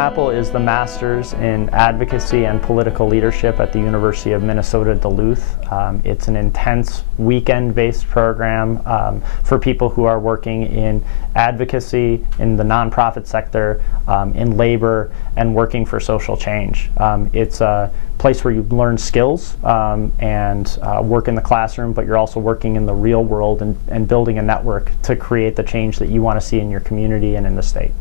MAPL is the Master's in Advocacy and Political Leadership at the University of Minnesota-Duluth. It's an intense weekend-based program for people who are working in advocacy, in the nonprofit sector, in labor, and working for social change. It's a place where you learn skills and work in the classroom, but you're also working in the real world and building a network to create the change that you want to see in your community and in the state.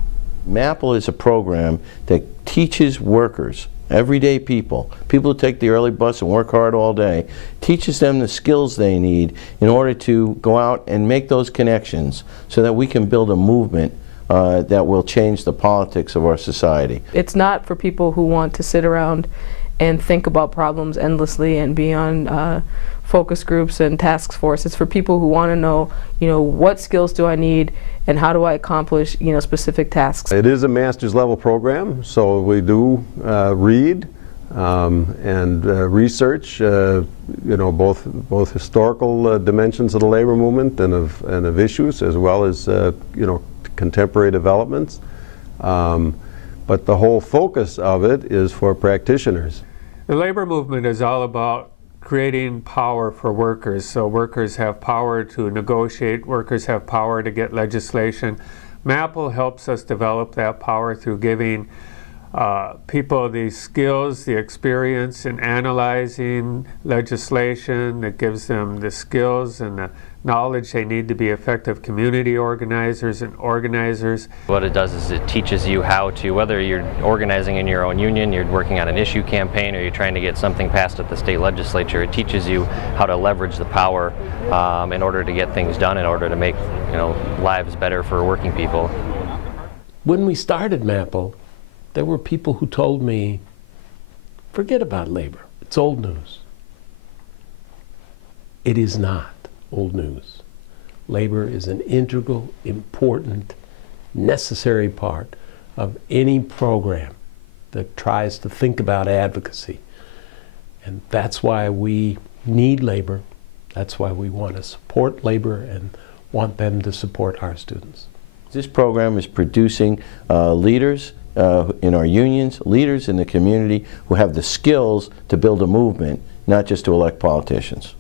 MAPL is a program that teaches workers, everyday people who take the early bus and work hard all day, teaches them the skills they need in order to go out and make those connections so that we can build a movement that will change the politics of our society. It's not for people who want to sit around and think about problems endlessly and be on focus groups and task force. It's for people who want to know, what skills do I need and how do I accomplish, specific tasks. It is a master's level program, so we do read and research, both historical dimensions of the labor movement and of issues, as well as contemporary developments. But the whole focus of it is for practitioners. The labor movement is all about creating power for workers. So workers have power to negotiate, workers have power to get legislation. MAPL helps us develop that power through giving people the skills, the experience in analyzing legislation that gives them the skills and the knowledge they need to be effective community organizers and organizers. What it does is it teaches you how to, whether you're organizing in your own union, you're working on an issue campaign, or you're trying to get something passed at the state legislature, it teaches you how to leverage the power in order to get things done, in order to make lives better for working people. When we started MAPL, there were people who told me, forget about labor, it's old news. It is not old news. Labor is an integral, important, necessary part of any program that tries to think about advocacy. And that's why we need labor. That's why we want to support labor and want them to support our students. This program is producing leaders in our unions, leaders in the community who have the skills to build a movement, not just to elect politicians.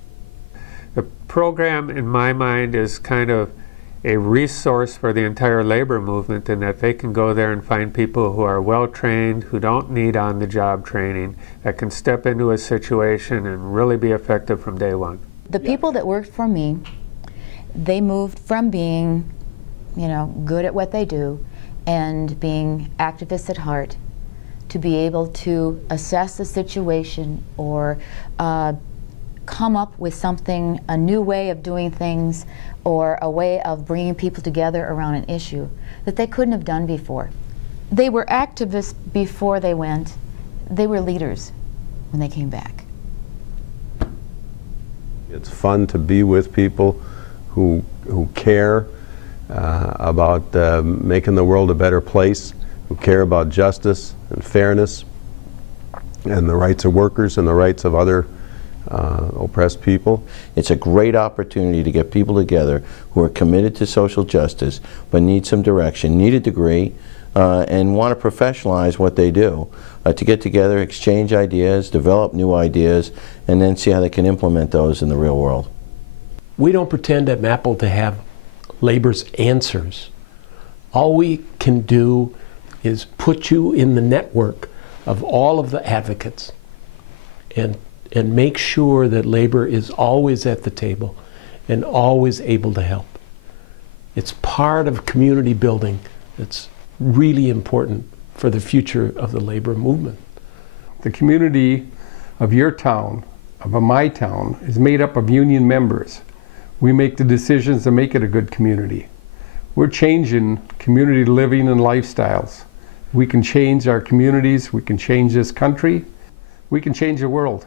The program, in my mind, is kind of a resource for the entire labor movement, in that they can go there and find people who are well-trained, who don't need on-the-job training, that can step into a situation and really be effective from day one. The people that worked for me, they moved from being, good at what they do and being activists at heart to be able to assess the situation or come up with something, a new way of doing things, or a way of bringing people together around an issue that they couldn't have done before. They were activists before they went. They were leaders when they came back. It's fun to be with people who care about making the world a better place, who care about justice and fairness and the rights of workers and the rights of other oppressed people. It's a great opportunity to get people together who are committed to social justice but need some direction, need a degree, and want to professionalize what they do, to get together, exchange ideas, develop new ideas, and then see how they can implement those in the real world. We don't pretend at MAPL to have labor's answers. All we can do is put you in the network of all of the advocates and make sure that labor is always at the table and always able to help. It's part of community building that's really important for the future of the labor movement. The community of your town, of my town, is made up of union members. We make the decisions to make it a good community. We're changing community living and lifestyles. We can change our communities, we can change this country, we can change the world.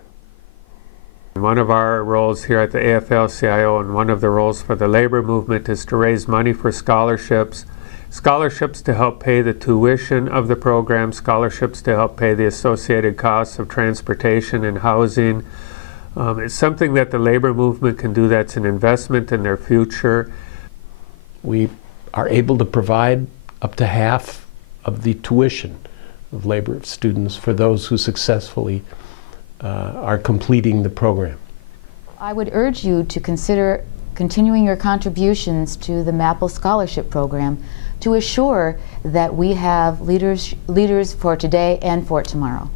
One of our roles here at the AFL-CIO, and one of the roles for the labor movement, is to raise money for scholarships. Scholarships to help pay the tuition of the program, scholarships to help pay the associated costs of transportation and housing. It's something that the labor movement can do that's an investment in their future. We are able to provide up to half of the tuition of labor of students for those who successfully are completing the program. I would urge you to consider continuing your contributions to the MAPL Scholarship Program to assure that we have leaders for today and for tomorrow.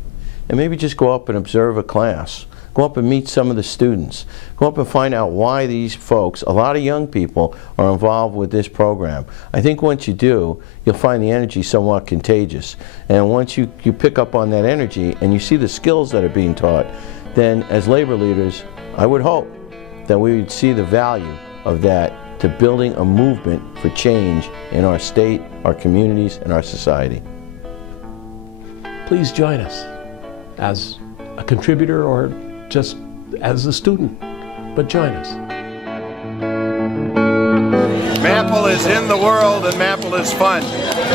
And maybe just go up and observe a class. Go up and meet some of the students. Go up and find out why these folks, a lot of young people, are involved with this program. I think once you do, you'll find the energy somewhat contagious. And once you pick up on that energy and you see the skills that are being taught, then as labor leaders, I would hope that we would see the value of that to building a movement for change in our state, our communities, and our society. Please join us as a contributor or just as a student, but join us. MAPL is in the world and MAPL is fun.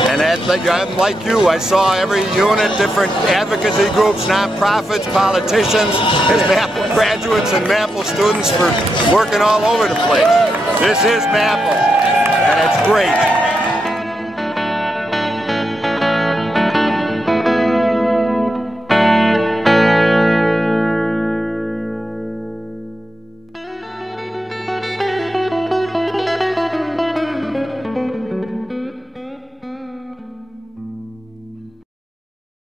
And I'm like you, I saw every unit, different advocacy groups, nonprofits, politicians, as MAPL graduates and MAPL students for working all over the place. This is MAPL, and it's great.